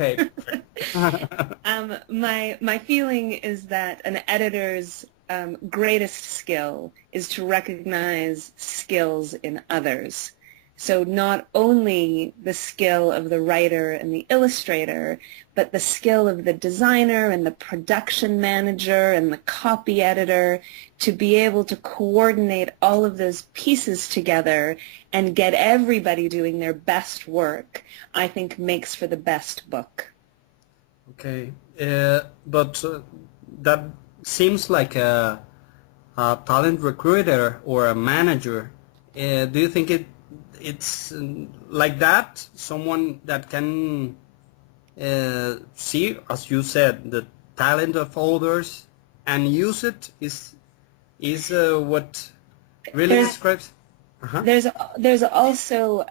Okay. My feeling is that an editor's greatest skill is to recognize skills in others. So not only the skill of the writer and the illustrator, but the skill of the designer and the production manager and the copy editor to be able to coordinate all of those pieces together and get everybody doing their best work, I think makes for the best book. Okay. But that seems like a talent recruiter or a manager. Do you think it's like that? Someone that can see, as you said, the talent of others and use it is what really There's describes. Uh-huh. there's also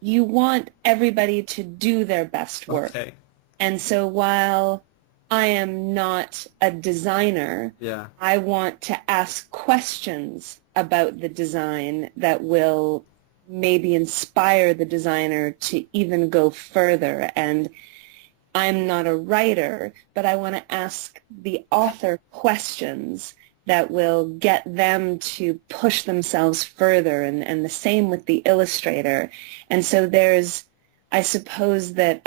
you want everybody to do their best work. Okay. And so while I am not a designer, Yeah. I want to ask questions about the design that will maybe inspire the designer to even go further. And I'm not a writer, but I want to ask the author questions that will get them to push themselves further, and the same with the illustrator. And so there's, I suppose that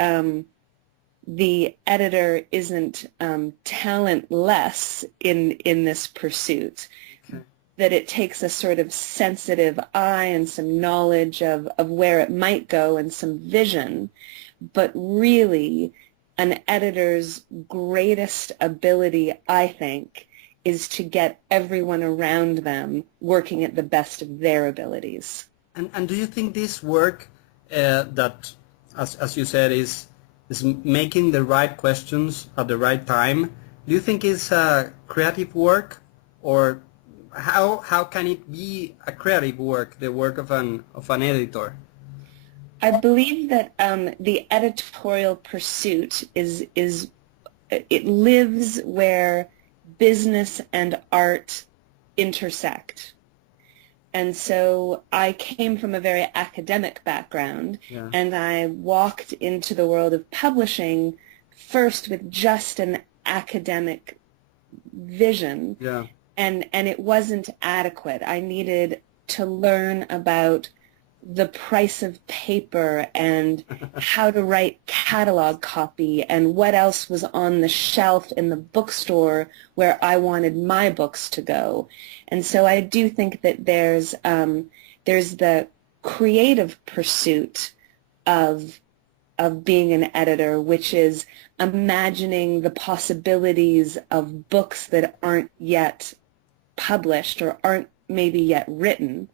the editor isn't talentless in this pursuit, Okay. that it takes a sort of sensitive eye and some knowledge of where it might go and some vision, but really an editor's greatest ability, I think, is to get everyone around them working at the best of their abilities. And do you think this work that, as you said, is making the right questions at the right time? Do you think it's a creative work, or how can it be a creative work, the work of an editor? I believe that the editorial pursuit is it lives where business and art intersect. And so I came from a very academic background, Yeah. and I walked into the world of publishing first with just an academic vision, Yeah. and it wasn't adequate. I needed to learn about the price of paper and how to write catalog copy and what else was on the shelf in the bookstore where I wanted my books to go. And so I do think that there's the creative pursuit of being an editor, which is imagining the possibilities of books that aren't yet published or aren't maybe yet written.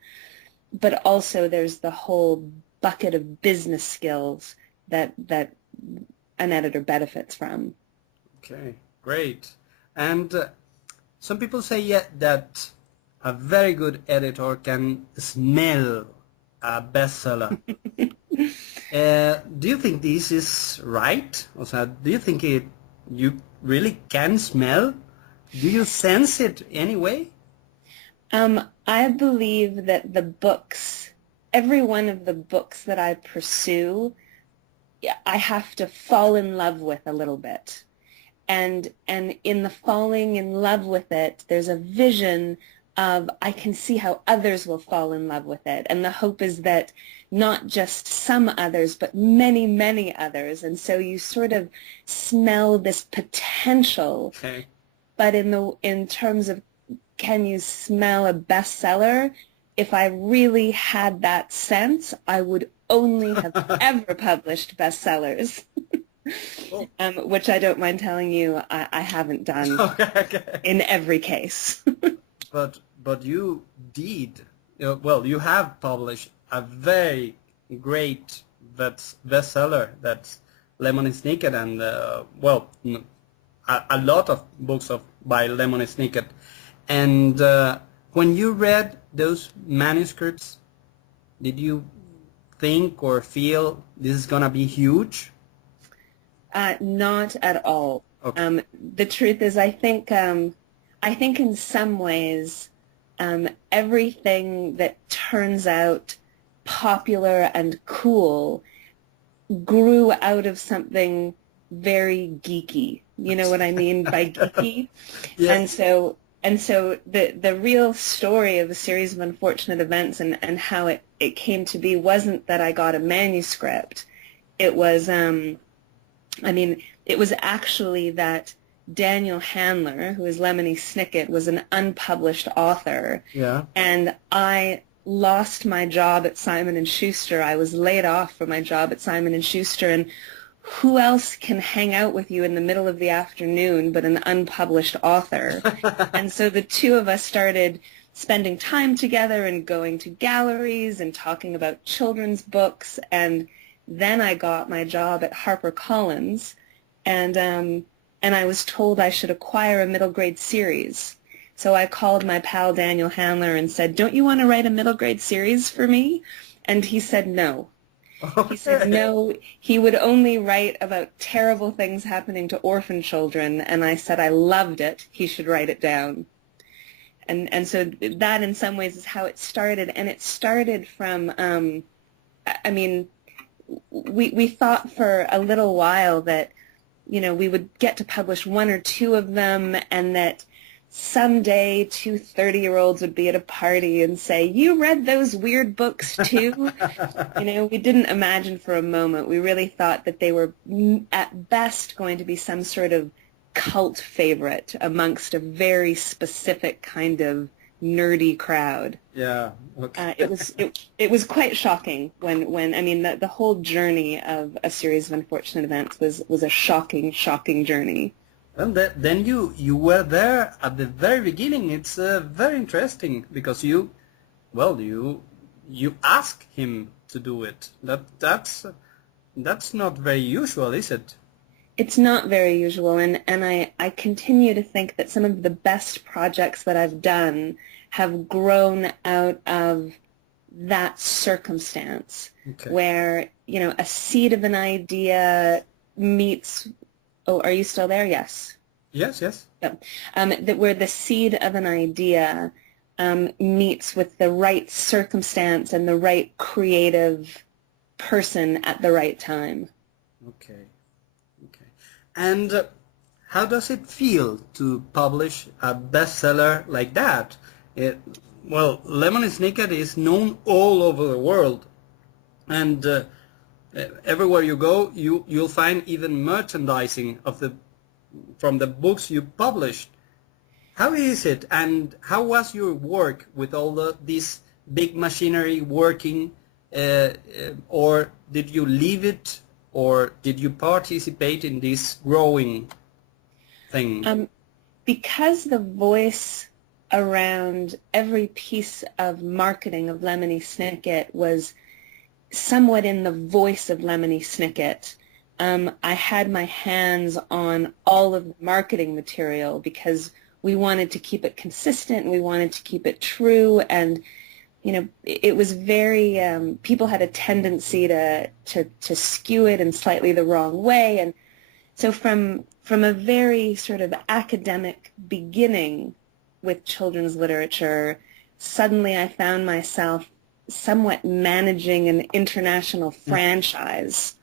But also there's the whole bucket of business skills that an editor benefits from. Okay, great. And some people say that a very good editor can smell a bestseller. Do you think this is right? Also, do you think you really can smell? Do you sense it anyway? I believe that the books, every one of the books that I pursue, I have to fall in love with a little bit. And in the falling in love with it, there's a vision of I can see how others will fall in love with it. And the hope is that not just some others, but many, many others. And so you sort of smell this potential. Okay. But in terms of can you smell a bestseller? If I really had that sense, I would only have ever published bestsellers, which I don't mind telling you I haven't done Okay. in every case. But you did. Well, you have published a very great bestseller. That's Lemon Snicket, and a lot of books by Lemon Snicket. And when you read those manuscripts, did you think or feel this is gonna be huge? Not at all. Okay. The truth is, I think in some ways, everything that turns out popular and cool grew out of something very geeky. You know what I mean by geeky? Yes. And so the real story of a series of unfortunate events and how it came to be wasn't that I got a manuscript. It was it was actually that Daniel Handler, who is Lemony Snicket, was an unpublished author. Yeah. And I lost my job at Simon & Schuster. I was laid off from my job at Simon & Schuster, and who else can hang out with you in the middle of the afternoon but an unpublished author? And so the two of us started spending time together and going to galleries and talking about children's books. And then I got my job at HarperCollins, and I was told I should acquire a middle grade series. So I called my pal Daniel Handler and said, "Don't you want to write a middle grade series for me?" And he said no. He said no, he would only write about terrible things happening to orphan children, and I said I loved it, he should write it down. And so that in some ways is how it started, and it started from, we thought for a little while that, we would get to publish one or two of them, and that someday 2 30-year-olds would be at a party and say, "You read those weird books too?" We didn't imagine for a moment. We really thought that they were at best going to be some sort of cult favorite amongst a very specific kind of nerdy crowd. Yeah. Okay. It was quite shocking when the whole journey of a series of unfortunate events was a shocking journey. Well, then you were there at the very beginning. It's very interesting because you asked him to do it. That's not very usual, is it? It's not very usual, and I continue to think that some of the best projects that I've done have grown out of that circumstance, Okay. where, a seed of an idea meets... Oh, are you still there? Yes. Yes. Yep. Where the seed of an idea meets with the right circumstance and the right creative person at the right time. Okay. And how does it feel to publish a bestseller like that? Lemony Snicket is known all over the world, and everywhere you go, you'll find even merchandising from the books you published. How is it, and how was your work with all this big machinery working, or did you leave it, or did you participate in this growing thing? Because the voice around every piece of marketing of Lemony Snicket was somewhat in the voice of Lemony Snicket, I had my hands on all of the marketing material because we wanted to keep it consistent, we wanted to keep it true, and it was very, people had a tendency to skew it in slightly the wrong way, and so from a very sort of academic beginning with children's literature, suddenly I found myself somewhat managing an international franchise,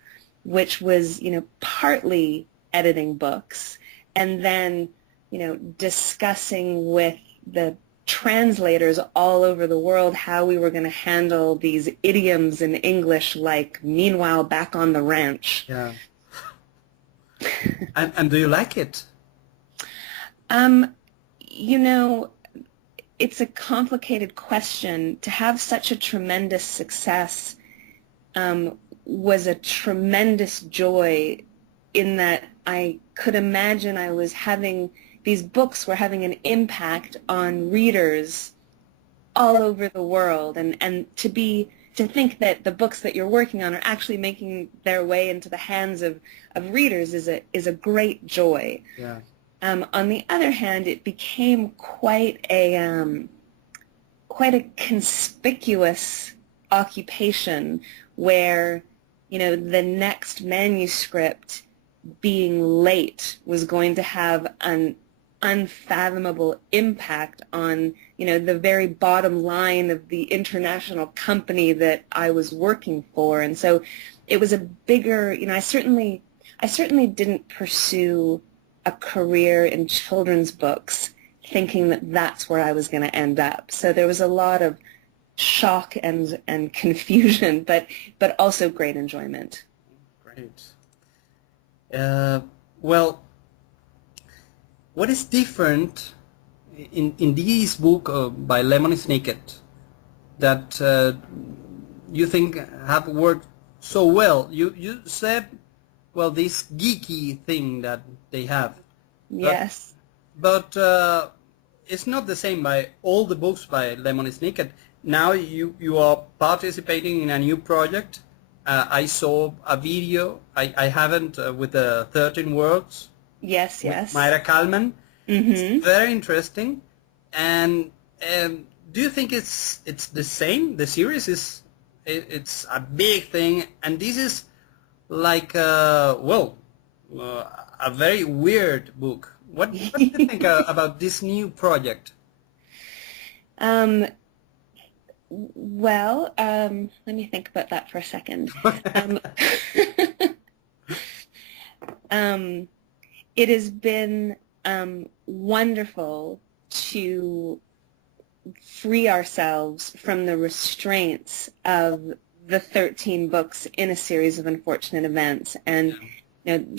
which was, partly editing books and then, discussing with the translators all over the world how we were going to handle these idioms in English like "meanwhile back on the ranch." Yeah. and do you like it? It's a complicated question. To have such a tremendous success was a tremendous joy, in that I could imagine these books were having an impact on readers all over the world, and to think that the books that you're working on are actually making their way into the hands of readers is a great joy. Yeah. On the other hand, it became quite a conspicuous occupation where, the next manuscript being late was going to have an unfathomable impact on, the very bottom line of the international company that I was working for. And so it was a bigger, I certainly didn't pursue a career in children's books thinking that that's where I was going to end up. So there was a lot of shock and confusion, but also great enjoyment. Great. Well, what is different in this book by Lemony Snicket that you think have worked so well? You said, well, this geeky thing that they have. Yes. But it's not the same by all the books by Lemony Snicket. Now you are participating in a new project. I saw a video. I haven't with the 13 Words. Yes. Myra Kalman. Mm-hmm. It's very interesting. And do you think it's the same? The series it's a big thing, and this is like a very weird book. What do you think about this new project? Well, let me think about that for a second. It has been wonderful to free ourselves from the restraints of the 13 books in a series of unfortunate events. And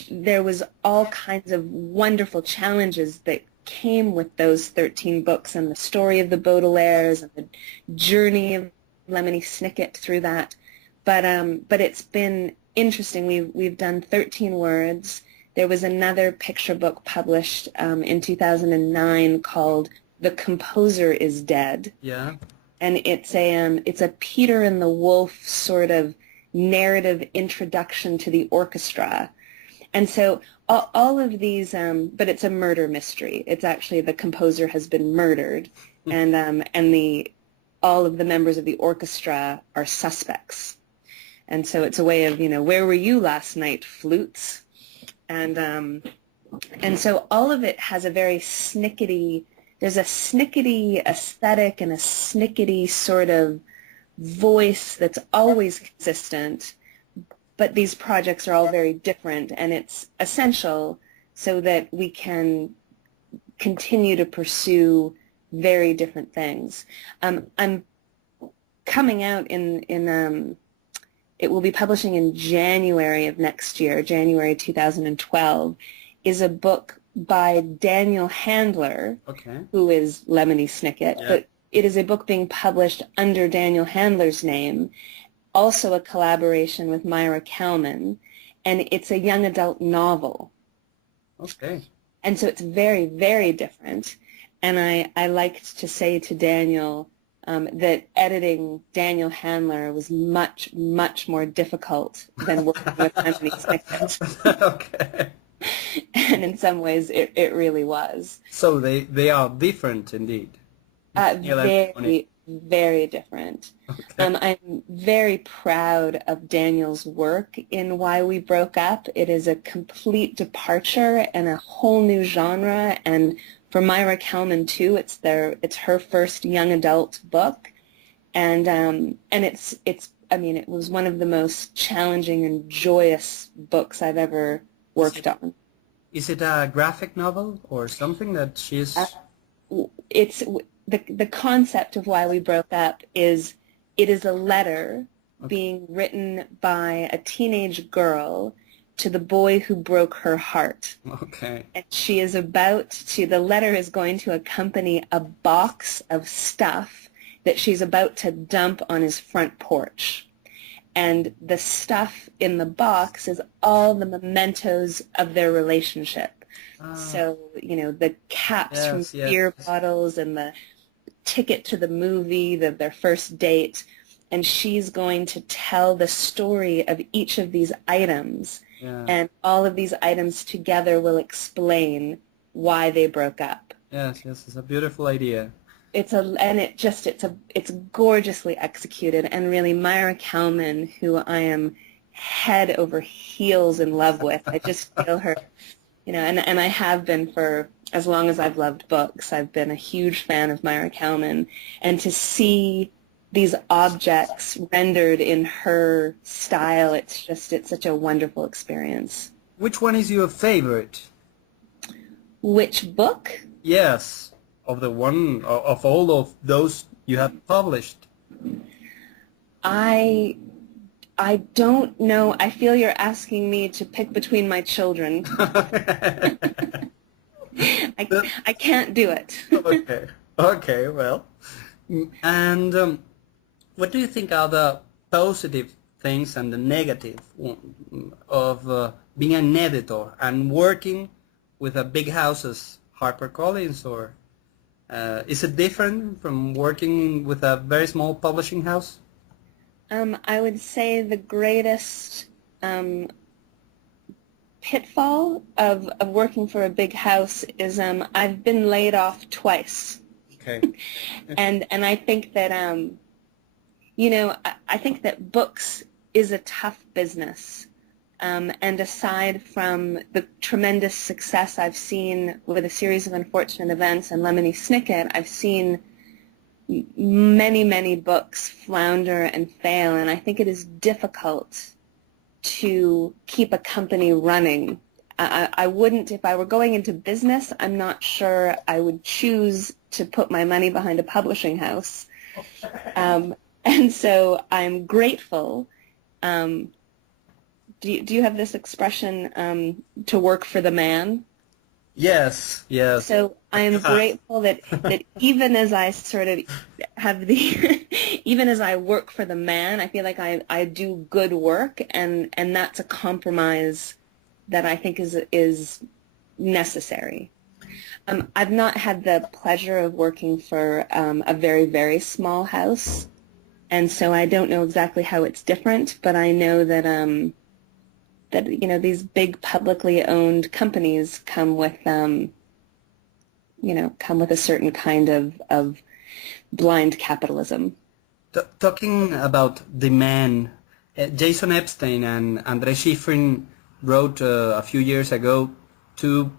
there was all kinds of wonderful challenges that came with those 13 books, and the story of the Baudelaires and the journey of Lemony Snicket through that. But it's been interesting. We've done 13 Words. There was another picture book published in 2009 called The Composer is Dead. Yeah. And it's a Peter and the Wolf sort of narrative introduction to the orchestra. And so all of these, but it's a murder mystery. It's actually the composer has been murdered, and all of the members of the orchestra are suspects. And so it's a way of, where were you last night, flutes? And so all of it has a very snickety, there's a snickety aesthetic and a snickety sort of voice that's always consistent, but these projects are all very different, and it's essential so that we can continue to pursue very different things. I'm coming out it will be publishing in January of next year, January 2012, is a book by Daniel Handler, who is Lemony Snicket, but it is a book being published under Daniel Handler's name, also a collaboration with Myra Kalman, and it's a young adult novel. Okay. And so it's very, very different. And I liked to say to Daniel that editing Daniel Handler was much, much more difficult than working with Lemony Snicket. Okay. And in some ways, it really was. So they are different indeed. Very, very different. Okay. I'm very proud of Daniel's work in Why We Broke Up. It is a complete departure and a whole new genre, and for Myra Kalman too, it's her first young adult book, and it was one of the most challenging and joyous books I've ever worked on. Is it a graphic novel or something that she's? It's the concept of Why We Broke Up is it is a letter being written by a teenage girl to the boy who broke her heart. Okay. And she is the letter is going to accompany a box of stuff that she's about to dump on his front porch. And the stuff in the box is all the mementos of their relationship. So, the caps from beer bottles and the ticket to the movie, their first date. And she's going to tell the story of each of these items. Yeah. And all of these items together will explain why they broke up. Yes, it's a beautiful idea. It's gorgeously executed, and really Myra Kalman, who I am head over heels in love with. I just feel her, and I have been for as long as I've loved books. I've been a huge fan of Myra Kalman, and to see these objects rendered in her style, it's such a wonderful experience. Which one is your favorite? Which book? Yes, of all of those you have published. I don't know. I feel you're asking me to pick between my children. I can't do it. Okay, well. And what do you think are the positive things and the negative of being an editor and working with a big house as HarperCollins, or is it different from working with a very small publishing house? I would say the greatest pitfall of working for a big house is I've been laid off twice. Okay. And I think that I think that books is a tough business. And aside from the tremendous success I've seen with A Series of Unfortunate Events and Lemony Snicket, I've seen many, many books flounder and fail, and I think it is difficult to keep a company running. I wouldn't, if I were going into business, I'm not sure I would choose to put my money behind a publishing house. And so I'm grateful. Do you have this expression, to work for the man? Yes. So I am grateful that even as I sort of have even as I work for the man, I feel like I do good work, and that's a compromise that I think is necessary. I've not had the pleasure of working for a very, very small house, and so I don't know exactly how it's different, but I know that these big publicly owned companies come with a certain kind of blind capitalism. Talking about demand, Jason Epstein and Andrei Schifrin wrote a few years ago two,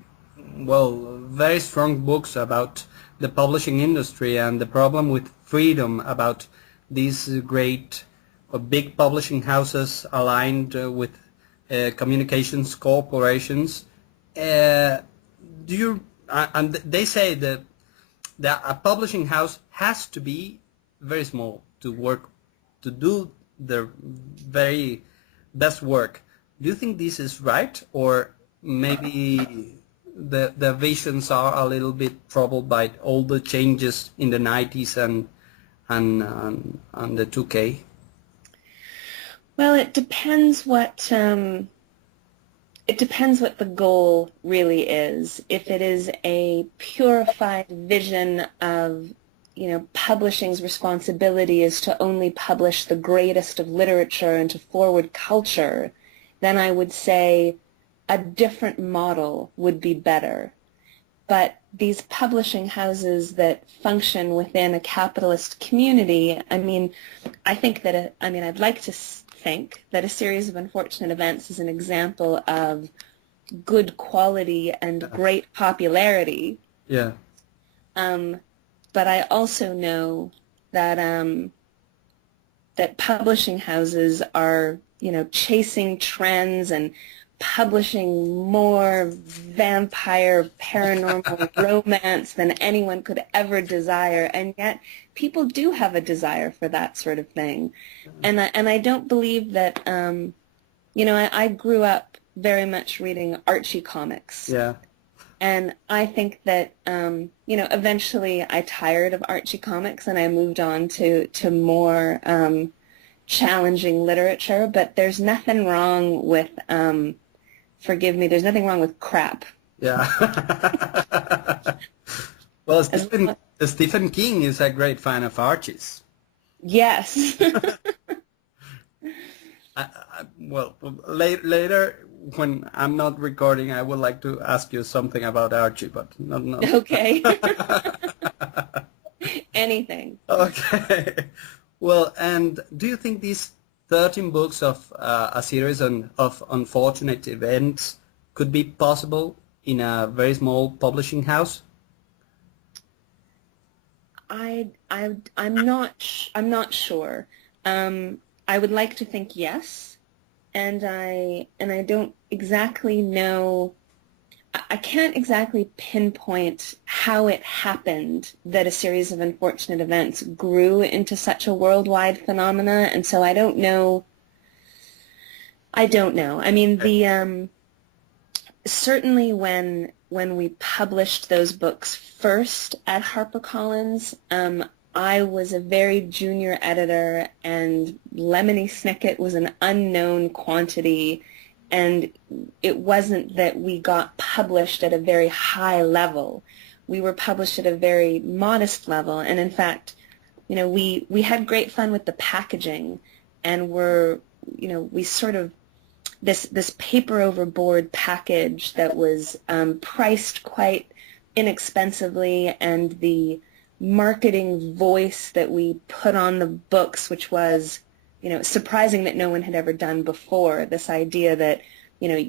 very strong books about the publishing industry and the problem with freedom, about these great big publishing houses aligned with communications corporations. And they say that a publishing house has to be very small to do the very best work. Do you think this is right, or maybe the visions are a little bit troubled by all the changes in the 90s and the 2K? Well, it depends what the goal really is. If it is a purified vision of, publishing's responsibility is to only publish the greatest of literature and to forward culture, then I would say a different model would be better. But these publishing houses that function within a capitalist community, I'd like to think that A Series of Unfortunate Events is an example of good quality and great popularity. Yeah. But I also know that that publishing houses are, chasing trends and publishing more vampire paranormal romance than anyone could ever desire, and yet people do have a desire for that sort of thing. And I don't believe that I grew up very much reading Archie comics. Yeah. And I think that eventually I tired of Archie comics and I moved on to more challenging literature, but there's nothing wrong with forgive me, there's nothing wrong with crap. Yeah. Well, Stephen King is a great fan of Archies. Yes. Later, when I'm not recording, I would like to ask you something about Archie, but not. Okay. Anything. Okay. Well, and do you think these 13 books of a series of unfortunate events could be possible in a very small publishing house? I'm not sure. I would like to think yes, and I don't exactly know. I can't exactly pinpoint how it happened that a series of unfortunate events grew into such a worldwide phenomena, and so I don't know. I don't know. I mean, the certainly when we published those books first at HarperCollins, I was a very junior editor, and Lemony Snicket was an unknown quantity, and it wasn't that we got published at a very high level. We were published at a very modest level, and in fact, you know, we had great fun with the packaging, and we sort of this paper over board package that was priced quite inexpensively, and the marketing voice that we put on the books, which was, you know, surprising that no one had ever done before. This idea that, you know,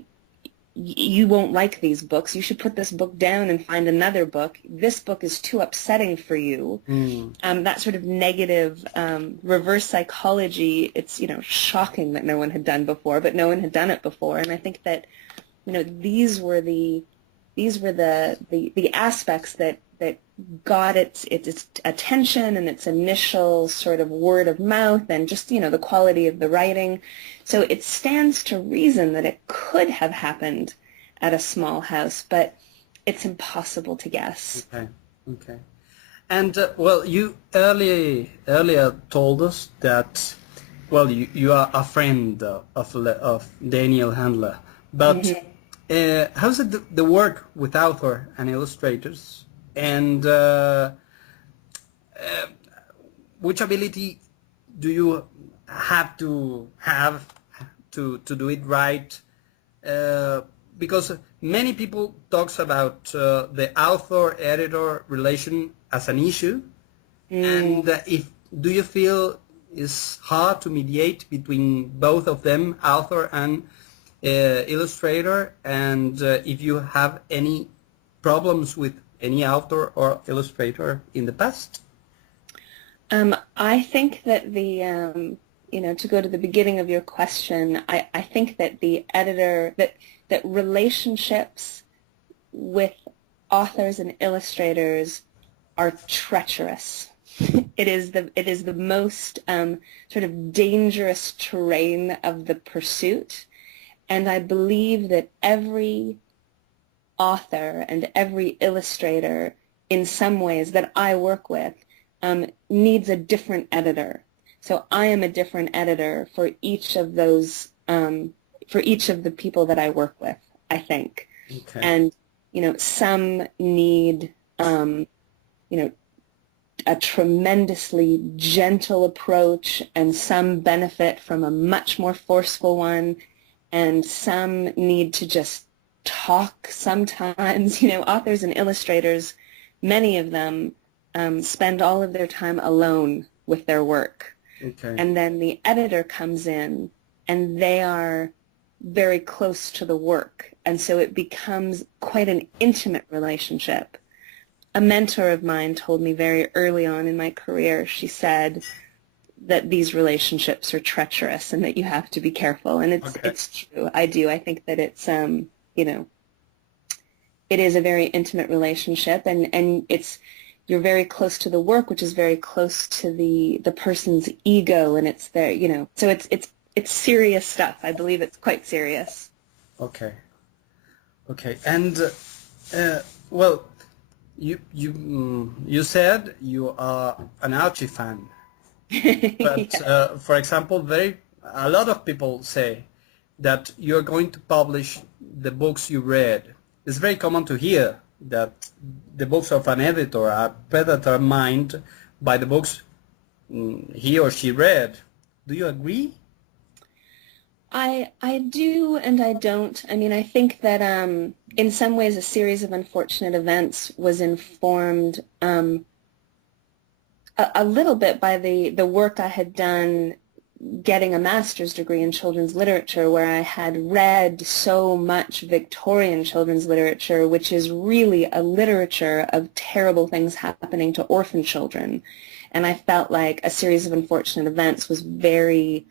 you won't like these books. You should put this book down and find another book. This book is too upsetting for you. That sort of negative reverse psychology, it's, you know, shocking that no one had done before, but no one had done it before. And I think that, you know, these were the aspects that got its attention and its initial sort of word of mouth, and just, you know, the quality of the writing. So it stands to reason that it could have happened at a small house, but it's impossible to guess. Okay. And well, you earlier told us that, well, you are a friend of Daniel Handler, but how's it the work with author and illustrators? And which ability do you have to do it right? Because many people talks about the author-editor relation as an issue, and do you feel it's hard to mediate between both of them, author and illustrator, and if you have any problems with any author or illustrator in the past? I think that the, you know, to go to the beginning of your question, I think that the editor, that relationships with authors and illustrators are treacherous. It is the most sort of dangerous terrain of the pursuit, and I believe that every author and every illustrator, in some ways, that I work with, needs a different editor. So I am a different editor for each of those, for each of the people that I work with, I think. Okay. And, you know, some need, you know, a tremendously gentle approach, and some benefit from a much more forceful one, and some need to just talk sometimes. You know, authors and illustrators, many of them spend all of their time alone with their work. Okay. And then the editor comes in, and they are very close to the work, and so it becomes quite an intimate relationship. A mentor of mine told me very early on in my career, she said that these relationships are treacherous and that you have to be careful, and it's true. I do. I think that it's you know, it is a very intimate relationship, and you're very close to the work, which is very close to the person's ego, and it's there, you know. So it's serious stuff. I believe it's quite serious. Okay. And well, you said you are an Archie fan, but Yeah. for example, a lot of people say that you're going to publish the books you read. It's very common to hear that the books of an editor are better determined by the books he or she read. Do you agree? I do and I don't. I mean, I think that in some ways a series of unfortunate events was informed a little bit by the work I had done getting a master's degree in children's literature, where I had read so much Victorian children's literature, which is really a literature of terrible things happening to orphan children. And I felt like A Series of Unfortunate Events was very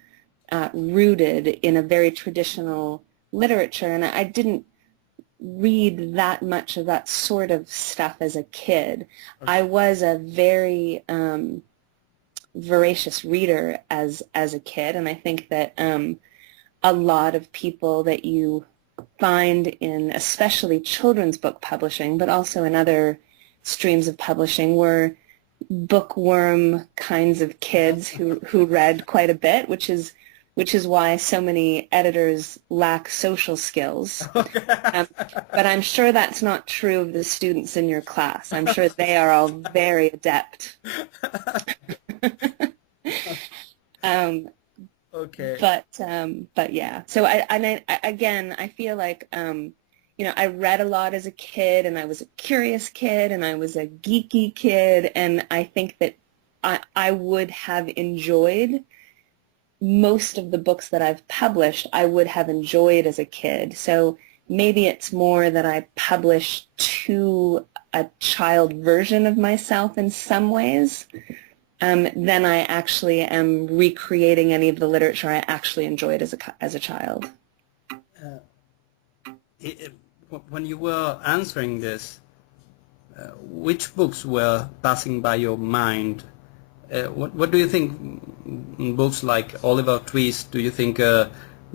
rooted in a very traditional literature, and I didn't read that much of that sort of stuff as a kid. Okay. I was a very voracious reader as a kid, and I think that a lot of people that you find in especially children's book publishing, but also in other streams of publishing, were bookworm kinds of kids who read quite a bit, which is why so many editors lack social skills. But I'm sure that's not true of the students in your class. I'm sure they are all very adept. Okay. But yeah. So I feel like I read a lot as a kid, and I was a curious kid, and I was a geeky kid, and I think that I would have enjoyed most of the books that I've published. I would have enjoyed as a kid. So maybe it's more that I publish to a child version of myself in some ways than I actually am recreating any of the literature I actually enjoyed as a child. When you were answering this, which books were passing by your mind? What do you think? Books like Oliver Twist, do you think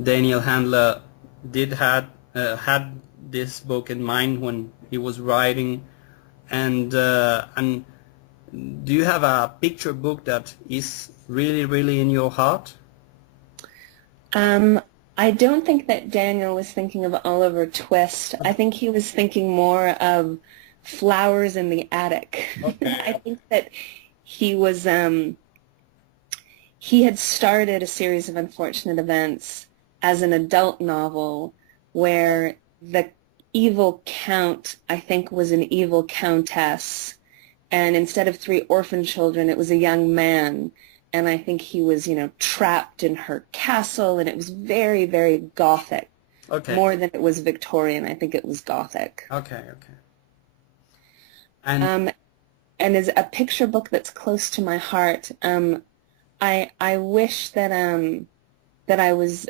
Daniel Handler had this book in mind when he was writing? And do you have a picture book that is really, really in your heart? I don't think that Daniel was thinking of Oliver Twist. I think he was thinking more of Flowers in the Attic. Okay. I think that he was he had started A Series of Unfortunate Events as an adult novel where the evil count, I think, was an evil countess, and instead of 3 orphan children, it was a young man, and I think he was, trapped in her castle, and it was very, very gothic. Okay. More than it was Victorian. I think it was gothic. Okay. And as a picture book that's close to my heart, I wish that I was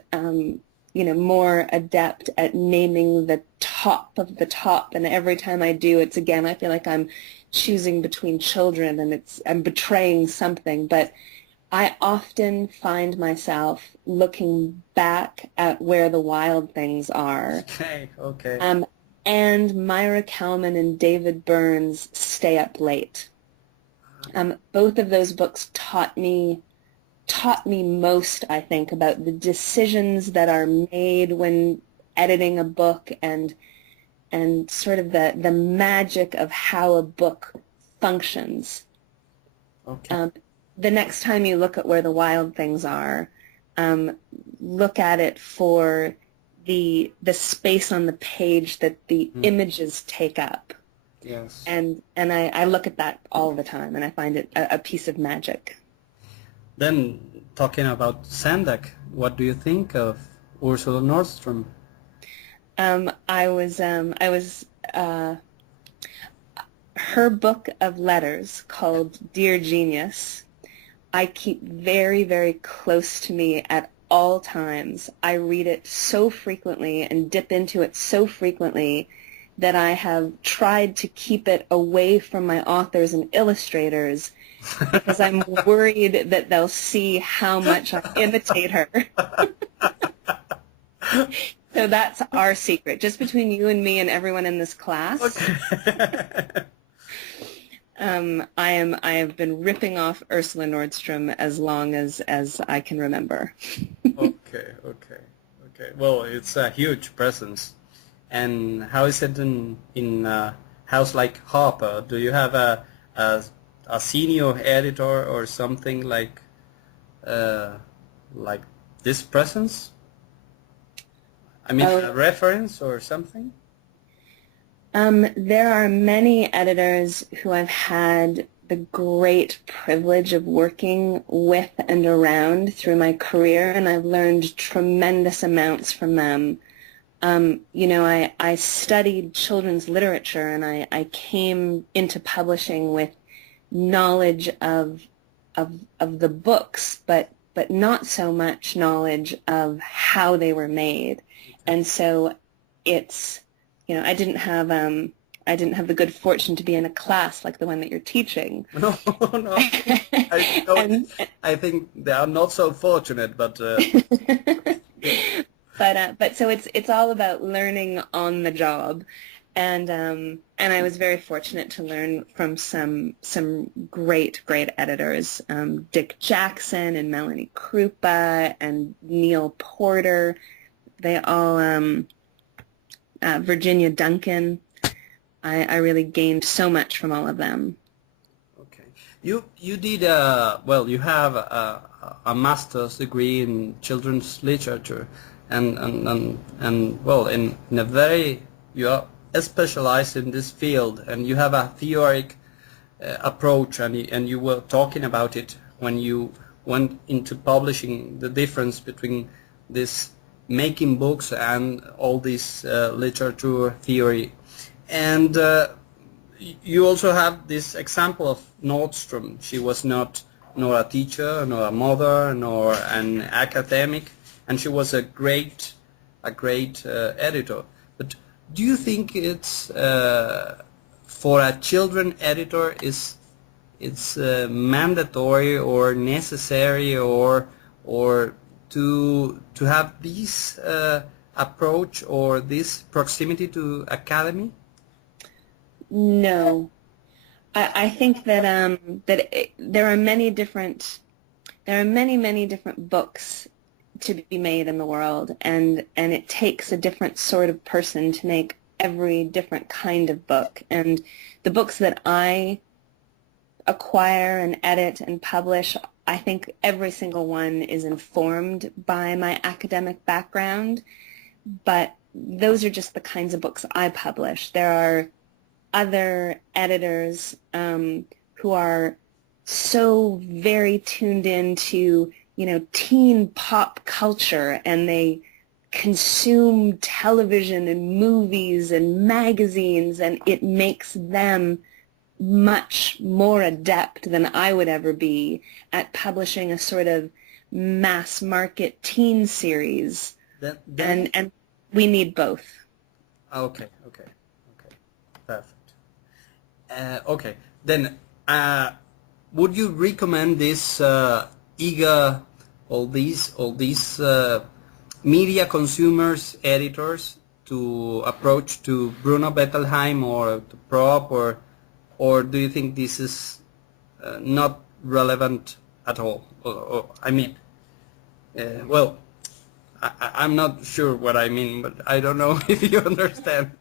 more adept at naming the top of the top, and every time I do, I feel like I'm choosing between children, and I'm betraying something. But I often find myself looking back at Where the Wild Things Are. Okay. And Myra Kalman and David Burns' Stay Up Late. Both of those books taught me most, I think, about the decisions that are made when editing a book, and sort of the magic of how a book functions. Okay. The next time you look at Where the Wild Things Are, look at it for the space on the page that the images take up. Yes. And I look at that all the time, and I find it a piece of magic. Then, talking about Sandak, what do you think of Ursula Nordstrom? Her book of letters called Dear Genius, I keep very, very close to me at all times. I read it so frequently and dip into it so frequently that I have tried to keep it away from my authors and illustrators because I'm worried that they'll see how much I imitate her. So that's our secret, just between you and me and everyone in this class. Okay. I have been ripping off Ursula Nordstrom as long as I can remember. Okay. Well, it's a huge presence. And how is it in a house like Harper? Do you have a senior editor or something like this presence? I mean, a reference or something? There are many editors who I've had the great privilege of working with and around through my career, and I've learned tremendous amounts from them. You know, I studied children's literature, and I came into publishing with knowledge of the books, but not so much knowledge of how they were made. And so it's, you know, I didn't have the good fortune to be in a class like the one that you're teaching. No, no. I think they are not so fortunate, but but so it's all about learning on the job, and I was very fortunate to learn from some great editors, Dick Jackson and Melanie Krupa and Neil Porter. They all Virginia Duncan. I really gained so much from all of them. okay. You did well. You have a master's degree in children's literature, and well, in a very, you are specialized in this field, and you have a theoretic approach, and you were talking about it when you went into publishing, the difference between this making books and all this literature theory. And you also have this example of Nordstrom. She was not nor a teacher, nor a mother, nor an academic, and she was a great editor. But do you think it's for a children editor it's mandatory or necessary or to have this approach or this proximity to academy? No, I think that there are many different books to be made in the world, and it takes a different sort of person to make every different kind of book. And the books that I acquire and edit and publish, I think every single one is informed by my academic background, but those are just the kinds of books I publish. There are other editors who are so very tuned into, you know, teen pop culture, and they consume television and movies and magazines, and it makes them much more adept than I would ever be at publishing a sort of mass market teen series. And we need both. Okay, perfect. Okay, then would you recommend this all these media consumers, editors, to approach to Bruno Bettelheim or to Prop, or do you think this is not relevant at all? Or I mean, well, I'm not sure what I mean, but I don't know if you understand.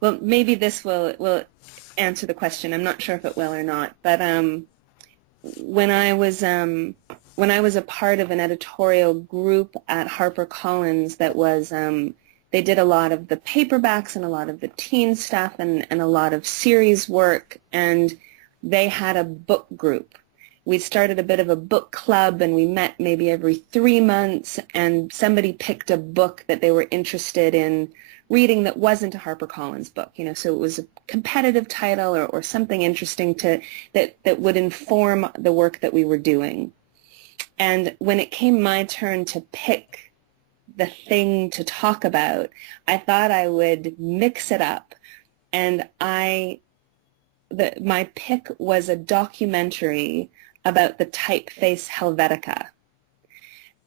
Well, maybe this will answer the question. I'm not sure if it will or not. But when I was a part of an editorial group at HarperCollins that was they did a lot of the paperbacks and a lot of the teen stuff and a lot of series work, and they had a book group. We started a bit of a book club, and we met maybe every 3 months, and somebody picked a book that they were interested in reading that wasn't a HarperCollins book, you know, so it was a competitive title or something interesting that would inform the work that we were doing. And when it came my turn to pick the thing to talk about, I thought I would mix it up, and my pick was a documentary about the typeface Helvetica.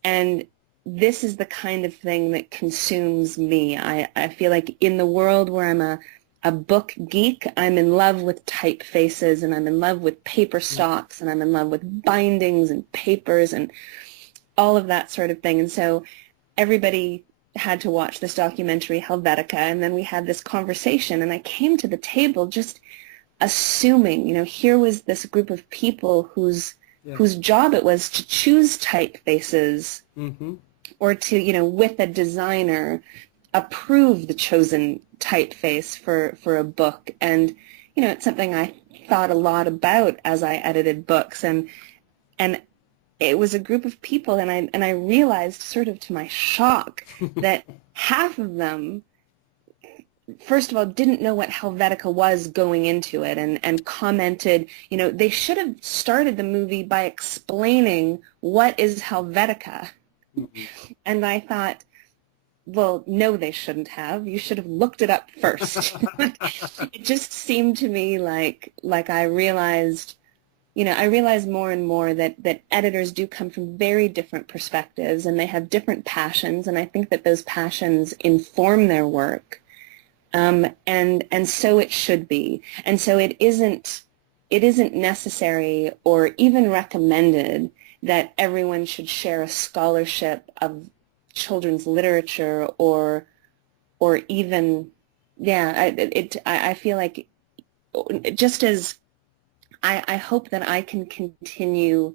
And this is the kind of thing that consumes me. I feel like in the world where I'm a book geek, I'm in love with typefaces, and I'm in love with paper stocks, and I'm in love with bindings and papers and all of that sort of thing. And so everybody had to watch this documentary, Helvetica, and then we had this conversation, and I came to the table just assuming, you know, here was this group of people whose job it was to choose typefaces, or to, you know, with a designer, approve the chosen typeface for a book. And, it's something I thought a lot about as I edited books. And it was a group of people, and I realized, sort of to my shock, that half of them, first of all, didn't know what Helvetica was going into it, and commented, they should have started the movie by explaining what is Helvetica. And I thought, well, no, they shouldn't have. You should have looked it up first. It just seemed to me like I realized, I realized more and more that editors do come from very different perspectives, and they have different passions, and I think that those passions inform their work. And so it should be. And so it isn't necessary or even recommended that everyone should share a scholarship of children's literature or even, I feel like, just as I hope that I can continue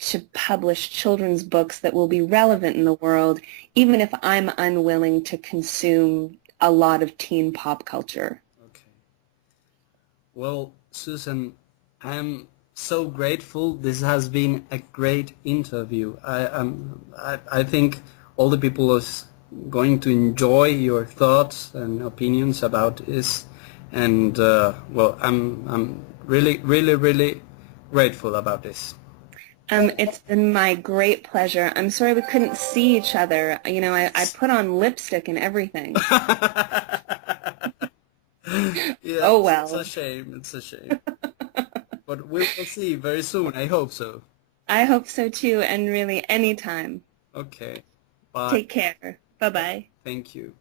to publish children's books that will be relevant in the world, even if I'm unwilling to consume a lot of teen pop culture. Okay. Well, Susan, I'm so grateful. This has been a great interview. I think all the people are going to enjoy your thoughts and opinions about this, and well, I'm really, really, really grateful about this. It's been my great pleasure. I'm sorry we couldn't see each other. I put on lipstick and everything. Yeah, oh well. It's a shame. It's a shame. But we will see very soon. I hope so. I hope so too, and really anytime. Okay. Bye. Take care. Bye-bye. Thank you.